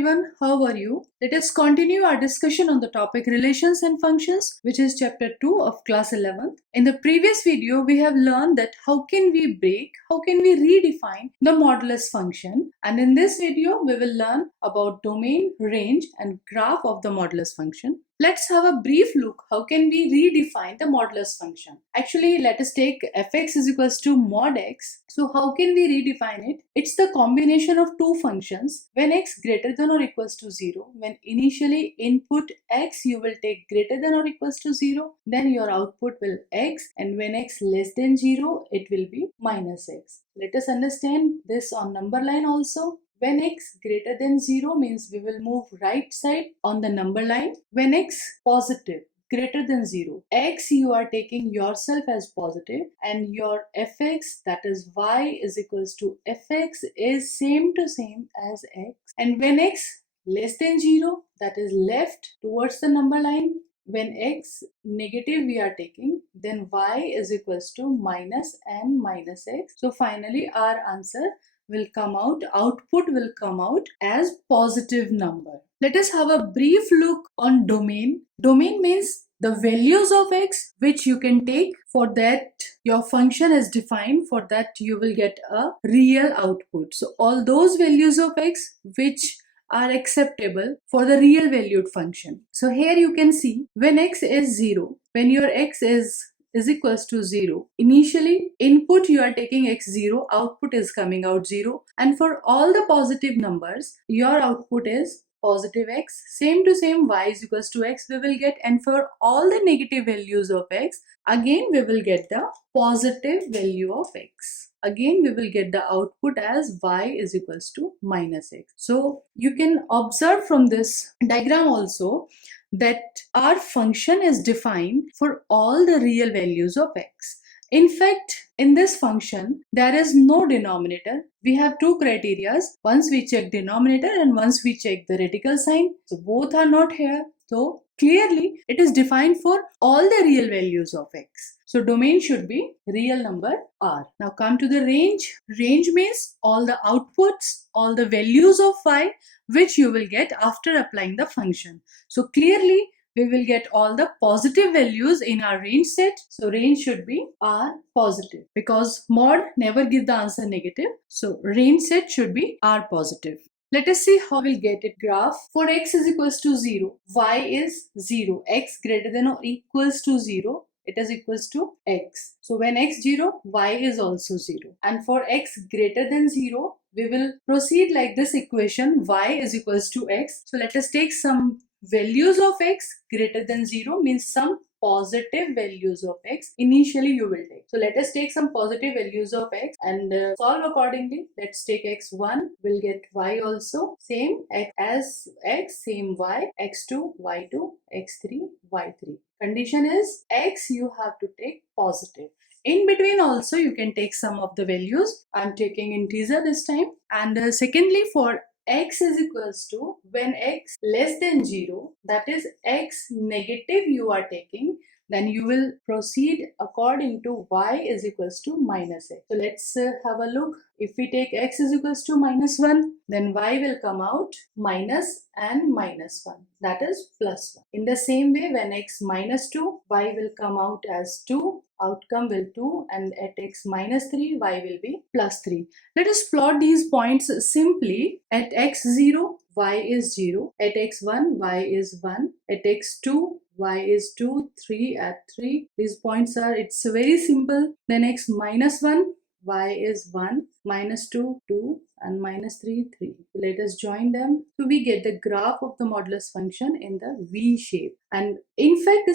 everyone, how are you? Let us continue our discussion on the topic relations and functions, which is chapter 2 of class 11. In the previous video, we have learned that how can we redefine the modulus function, and in this video, we will learn about domain, range and graph of the modulus function. Let's have a brief look how can we redefine the modulus function. Actually, let us take fx is equals to mod x. So how can we redefine it? It's the combination of two functions. When x greater than or equals to 0, when initially input x you will take greater than or equals to 0, then your output will x, and when x less than 0 it will be minus x. Let us understand this on number line also. When x greater than 0 means we will move right side on the number line. When x positive greater than 0, x you are taking yourself as positive, and your fx, that is y is equals to fx, is same to same as x. And when x less than 0, that is left towards the number line, when x negative we are taking, then y is equals to minus and minus x. So finally our answer will come out, output will come out as positive number. Let us have a brief look on domain. Domain means the values of x which you can take. For that your function is defined, for that you will get a real output. So all those values of x which are acceptable for the real valued function. So here you can see when x is 0, when your x is equals to 0, initially input you are taking x0, output is coming out 0, and for all the positive numbers your output is positive x. Same to same, y is equals to x we will get, and for all the negative values of x, again we will get the positive value of x. Again we will get the output as y is equals to minus x. So you can observe from this diagram also that our function is defined for all the real values of x. In fact, in this function, there is no denominator. We have two criteria. Once we check denominator and once we check the radical sign. So both are not here. So clearly it is defined for all the real values of x. So domain should be real number r. Now come to the range. Range means all the outputs, all the values of y which you will get after applying the function. So clearly we will get all the positive values in our range set. So range should be r positive, because mod never give the answer negative. So range set should be r positive. Let us see how we'll get it graph. For x is equals to 0, y is 0, x greater than or equals to 0, it is equals to x. So when x 0, y is also 0. And for x greater than 0, we will proceed like this equation, y is equals to x. So let us take some values of x greater than 0, means some positive values of x initially you will take. So let us take some positive values of x and solve accordingly. Let's take x1, we'll get y also, same x as x, same y, x2, y2, x3, y3. Condition is x you have to take positive. In between also you can take some of the values. I'm taking integer this time. And secondly, for x is equals to, when x less than 0, that is x negative you are taking, then you will proceed according to y is equals to minus x. So let's have a look. If we take x is equals to minus 1, then y will come out minus and minus 1, that is plus 1. In the same way, when x minus 2, y will come out as 2, outcome will 2, and at x minus 3, y will be plus 3. Let us plot these points simply. At x0, y is 0. At x1, y is 1. At x2, y is 2, 3 at 3. These points are, it's very simple. Then x minus 1, y is 1, minus 2, 2, and minus 3, 3. Let us join them. So we get the graph of the modulus function in the V shape. And in fact,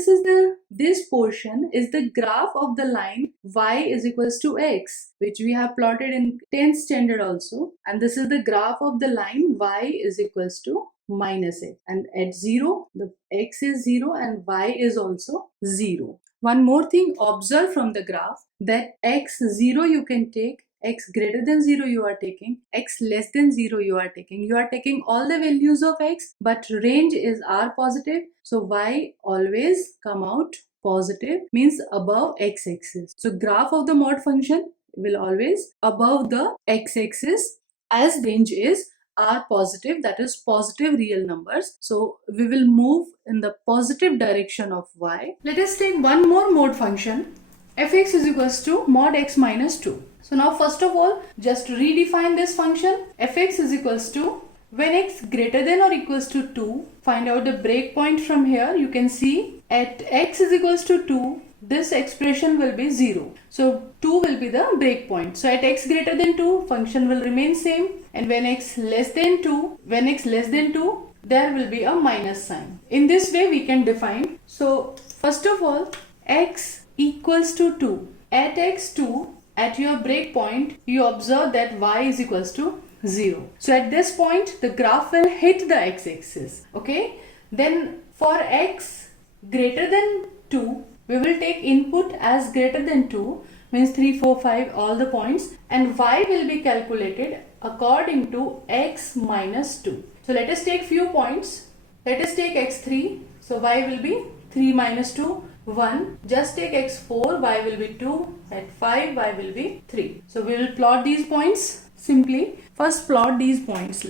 this portion is the graph of the line y is equals to x, which we have plotted in 10th standard also. And this is the graph of the line y is equals to minus x. And at 0, the x is 0 and y is also 0. One more thing, observe from the graph that x0 you can take, x greater than 0 you are taking, x less than 0 you are taking. You are taking all the values of x, but range is r positive. So y always come out positive, means above x-axis. So graph of the mod function will always above the x-axis, as range is are positive, that is positive real numbers. So we will move in the positive direction of y. Let us take one more mode function, fx is equals to mod x minus 2. So now first of all, just redefine this function. Fx is equals to, when x greater than or equals to 2, find out the breakpoint from here. You can see at x is equals to 2, this expression will be 0. So 2 will be the breakpoint. So at x greater than 2, function will remain same. And when x less than 2, there will be a minus sign. In this way we can define. So first of all, x equals to 2. At x2, at your breakpoint, you observe that y is equals to 0. So at this point, the graph will hit the x-axis. Okay. Then for x greater than 2, we will take input as greater than 2, means 3, 4, 5, all the points, and y will be calculated according to x minus 2. So let us take few points. Let us take x3. So y will be 3 minus 2, 1. Just take x4, y will be 2. At 5, y will be 3. So we will plot these points simply. First plot these points.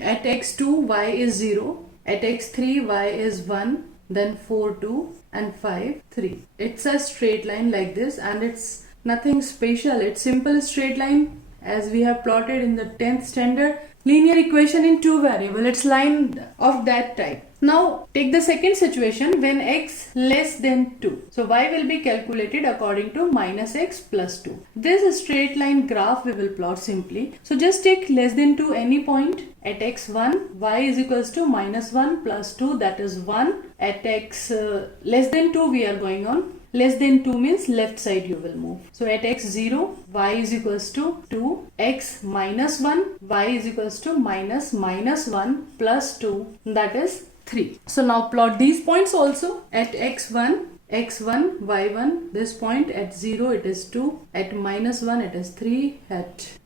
At x2, y is 0. At x3, y is 1. Then 4, 2 and 5, 3. It's a straight line like this, and it's nothing special. It's simple straight line as we have plotted in the 10th standard linear equation in two variable. It's line of that type. Now take the second situation when x less than 2. So y will be calculated according to minus x plus 2. This straight line graph we will plot simply. So just take less than 2 any point. At x1, y is equals to minus 1 plus 2, that is 1. At x less than 2 we are going on. Less than 2 means left side you will move. So at x0, y is equals to 2. X minus 1, y is equals to minus 1 plus 2, that is 3. So now plot these points also. At x1, y1, this point. At 0 it is 2. At minus 1 it is 3.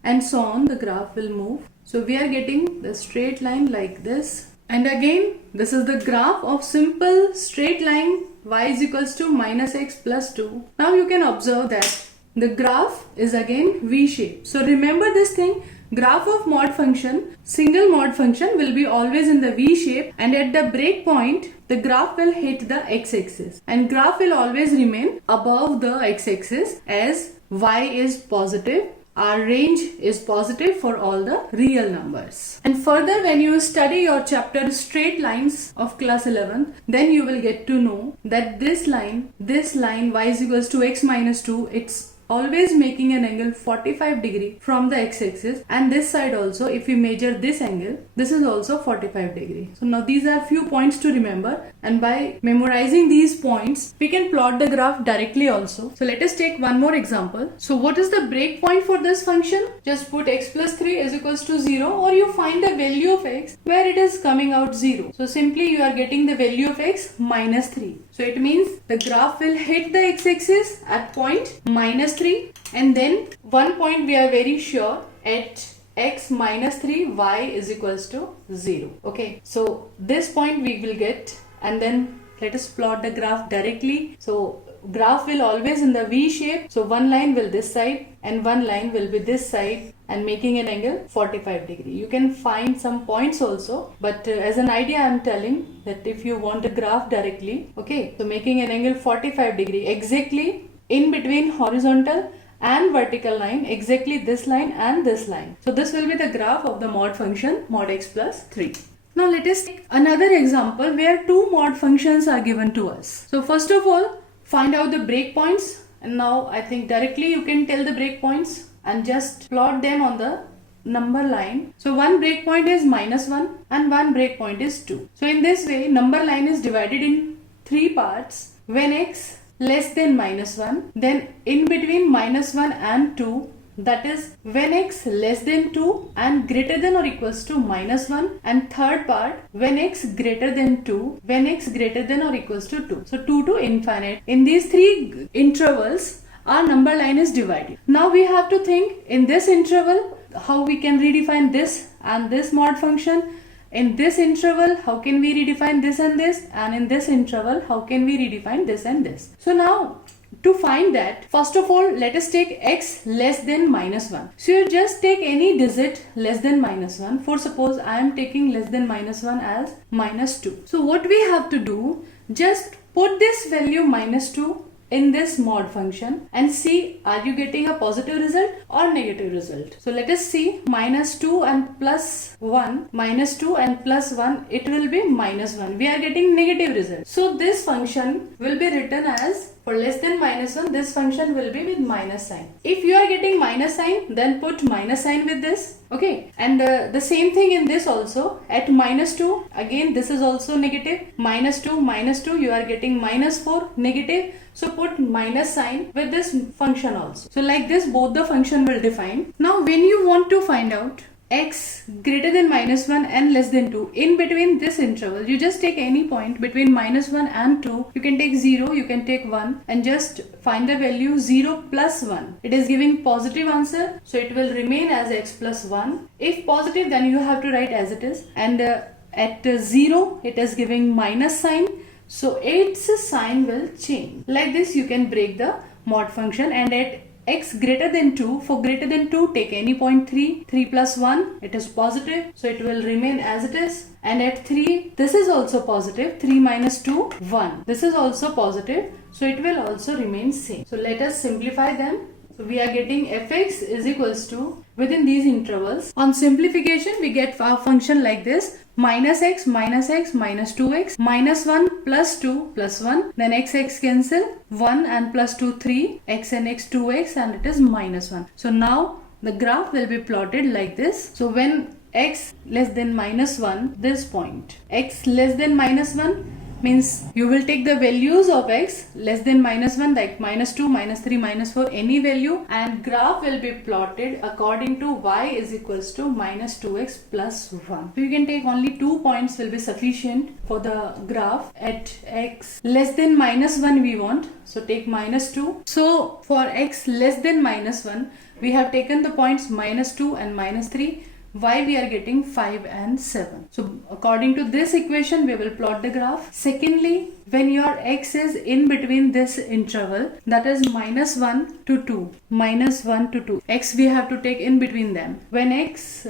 And so on the graph will move. So we are getting the straight line like this. And again, this is the graph of simple straight line, y is equals to minus x plus 2. Now you can observe that the graph is again V-shaped. So remember this thing, graph of mod function, single mod function will be always in the V shape, and at the breakpoint, the graph will hit the x-axis, and graph will always remain above the x-axis as y is positive. Our range is positive for all the real numbers. And further, when you study your chapter straight lines of class 11, then you will get to know that this line y is equals to x minus 2, it's always making an angle 45 degree from the x-axis, and this side also, if we measure this angle, this is also 45 degree. So now these are few points to remember, and by memorizing these points we can plot the graph directly also. So let us take one more example. So what is the breakpoint for this function? Just put x plus 3 is equals to 0, or you find the value of x where it is coming out 0. So simply you are getting the value of x minus 3. So it means the graph will hit the x-axis at point minus 3, and then one point we are very sure, at x minus 3, y is equals to 0. Okay, so this point we will get, and then let us plot the graph directly. So graph will always in the V shape. So one line will this side and one line will be this side, and making an angle 45 degree. You can find some points also, but as an idea I am telling that if you want a graph directly, okay, so making an angle 45 degree exactly in between horizontal and vertical line, exactly this line and this line. So this will be the graph of the mod function mod x plus 3. Now let us take another example where two mod functions are given to us. So first of all, find out the breakpoints, and now I think directly you can tell the breakpoints and just plot them on the number line. So one breakpoint is minus 1 and one breakpoint is 2. So in this way, number line is divided in three parts. When x less than minus 1, then in between minus 1 and 2, that is when x less than 2 and greater than or equals to minus 1, and third part when x greater than 2, when x greater than or equals to 2. So 2 to infinite. In these three intervals, our number line is divided. Now we have to think in this interval how we can redefine this and this mod function. In this interval, how can we redefine this and this, and in this interval, how can we redefine this and this. So now To find that, first of all, let us take x less than minus 1. So you just take any digit less than minus 1. For suppose I am taking less than minus 1 as minus 2. So what we have to do, just put this value minus 2 in this mod function and see, are you getting a positive result or negative result. So let us see, minus 2 and plus 1, minus 2 and plus 1, it will be minus 1. We are getting negative result. So this function will be written as, for less than minus 1, this function will be with minus sign. If you are getting minus sign, then put minus sign with this. Okay, and the same thing in this also. At minus 2, again this is also negative. Minus 2, you are getting minus 4, negative. So put minus sign with this function also. So like this, both the function will define. Now when you want to find out x greater than minus 1 and less than 2, in between this interval, you just take any point between minus 1 and 2. You can take 0, you can take 1, and just find the value 0 plus 1. It is giving positive answer, so it will remain as x plus 1. If positive, then you have to write as it is. And at 0, it is giving minus sign, so its sign will change. Like this, you can break the mod function. And at x greater than 2, for greater than 2, take any point 3. 3 plus 1, it is positive, so it will remain as it is. And at 3, this is also positive. 3 minus 2, 1. This is also positive, so it will also remain same. So let us simplify them. So we are getting fx is equals to, within these intervals, on simplification we get our function like this: minus x minus 2x, minus 1 plus 2 plus 1, then x cancel, 1 and plus 2 3, x and x 2x, and it is minus 1. So now the graph will be plotted like this. So when x less than minus 1, this point, x less than minus 1 means you will take the values of x less than minus 1, like minus 2, minus 3, minus 4, any value, and graph will be plotted according to y is equals to minus 2x plus 1. So you can take only 2 points will be sufficient for the graph. At x less than minus 1 we want, so take minus 2. So for x less than minus 1, we have taken the points minus 2 and minus 3. Why we are getting 5 and 7. So according to this equation, we will plot the graph. Secondly, when your x is in between this interval, that is minus 1 to 2, minus 1 to 2, x we have to take in between them. When x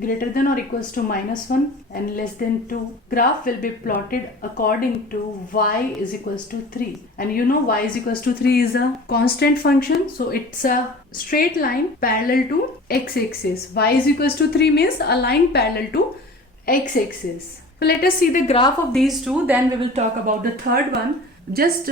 greater than or equals to minus 1 and less than 2, graph will be plotted according to y is equals to 3. And you know y is equals to 3 is a constant function, so it's a straight line parallel to x-axis. Y is equals to 3 means a line parallel to x-axis. So let us see the graph of these two, then we will talk about the third one. Just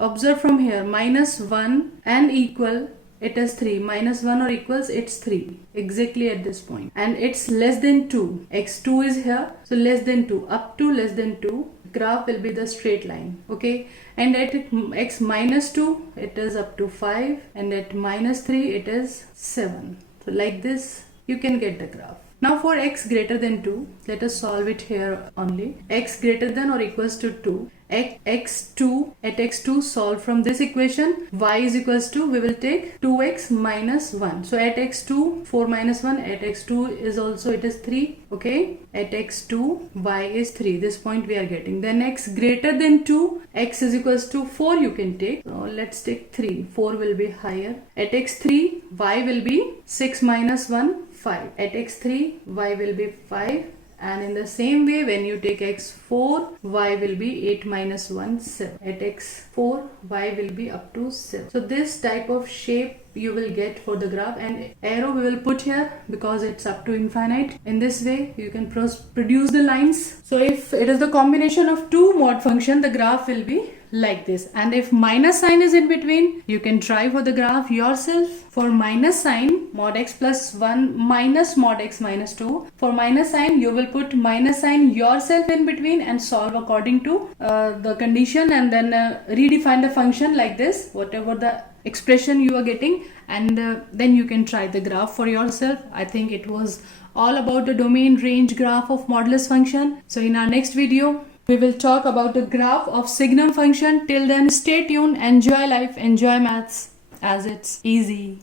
observe from here, minus 1 and equal, it is 3. Minus 1 or equals, it's 3. Exactly at this point. And it's less than 2. x2 is here, so less than 2. Up to less than 2, graph will be the straight line. Okay. And at x minus 2, it is up to 5. And at minus 3, it is 7. So like this, you can get the graph. Now for x greater than 2, let us solve it here only. X greater than or equals to 2. At x2 solve from this equation. Y is equals to, we will take 2x minus 1. So at x2, 4 minus 1. At x2 is also, it is 3. Okay. At x2, y is 3. This point we are getting. Then x greater than 2, x is equals to 4 you can take. So let's take 3. 4 will be higher. At x3, y will be 6 minus 1, 5. At x3, y will be 5. And in the same way, when you take x4, y will be 8 minus 1, 7. At x4, y will be up to 7. So this type of shape you will get for the graph, and arrow we will put here because it's up to infinite. In this way, you can produce the lines. So if it is the combination of two mod function, the graph will be like this. And if minus sign is in between, you can try for the graph yourself. For minus sign, mod x plus 1 minus mod x minus 2. For minus sign, you will put minus sign yourself in between and solve according to the condition, and then redefine the function like this, whatever the expression you are getting, and then you can try the graph for yourself. I think it was all about the domain range graph of modulus function. So in our next video, we will talk about the graph of signum function. Till then, stay tuned, enjoy life, enjoy maths, as it's easy.